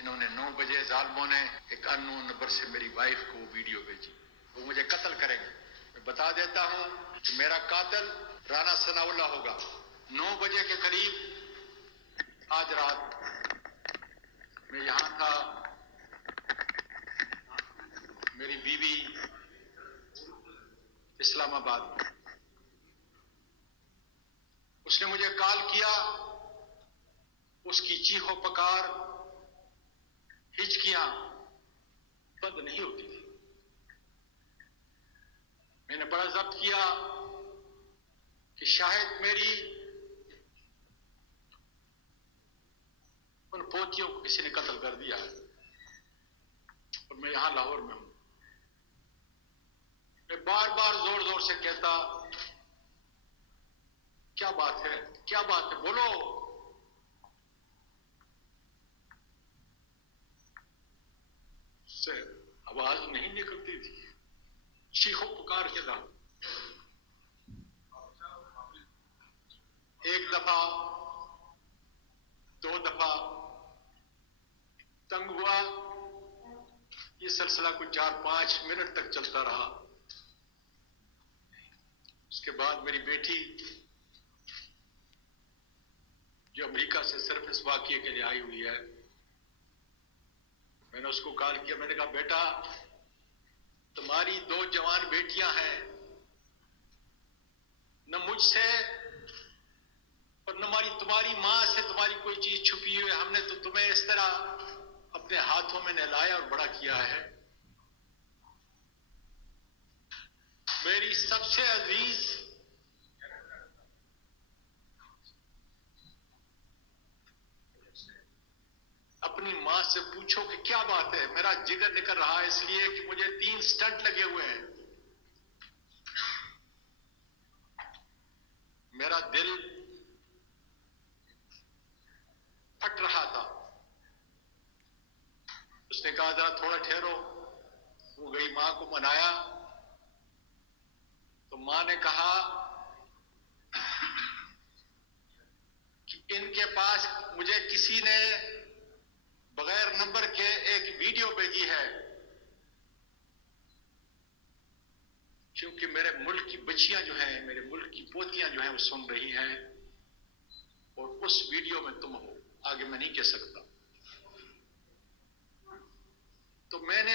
इन्होंने 9 बजे जालिमों ने एक अननोन नंबर से मेरी वाइफ को वीडियो भेजी। वो मुझे कत्ल करेंगे। मैं बता देता हूं कि मेरा कातिल राना सनाउल्लाह होगा। 9 बजे के करीब आज रात मैं यहां था। मेरी बीवी इस्लामाबाद में। उसने मुझे कॉल किया। उसकी चीखों पकार, हिचकियां बंद नहीं होती थी। मैंने बड़ा जब्त किया कि शायद मेरी उन पोतियों को किसी ने कत्ल कर दिया है और मैं यहां लाहौर में हूं। मैं बार बार जोर जोर से कहता, क्या बात है, क्या बात है, बोलो। से आवाज नहीं निकलती थी। चीखों पुकार के था। एक दफा, 2 दफा तंग हुआ। ये सिलसिला कुछ 4-5 मिनट तक चलता रहा। उसके बाद मेरी बेटी जो अमेरिका से सिर्फ इस वाकये के लिए आई हुई है, मैंने उसको कॉल किया। मैंने कहा, बेटा तुम्हारी 2 जवान बेटियां हैं, न मुझसे और न तुम्हारी मां से तुम्हारी कोई चीज छुपी हुई है। हमने तो तुम्हें इस तरह अपने हाथों में नहलाया और बड़ा किया है। मेरी सबसे अजीज अपनी मां से पूछो कि क्या बात है। मेरा जिगर निकल रहा है इसलिए कि मुझे 3 स्टंट लगे हुए हैं। मेरा दिल फट रहा था। उसने कहा, जरा थोड़ा ठहरो। वो गई, मां को मनाया तो मां ने कहा कि इनके पास मुझे किसी ने बगैर नंबर के एक वीडियो भेजी है, क्योंकि मेरे मुल्क की बच्चियां जो हैं, मेरे मुल्क की पोतियां जो हैं, वो सुन रही हैं और उस वीडियो में तुम हो। आगे मैं नहीं कह सकता। तो मैंने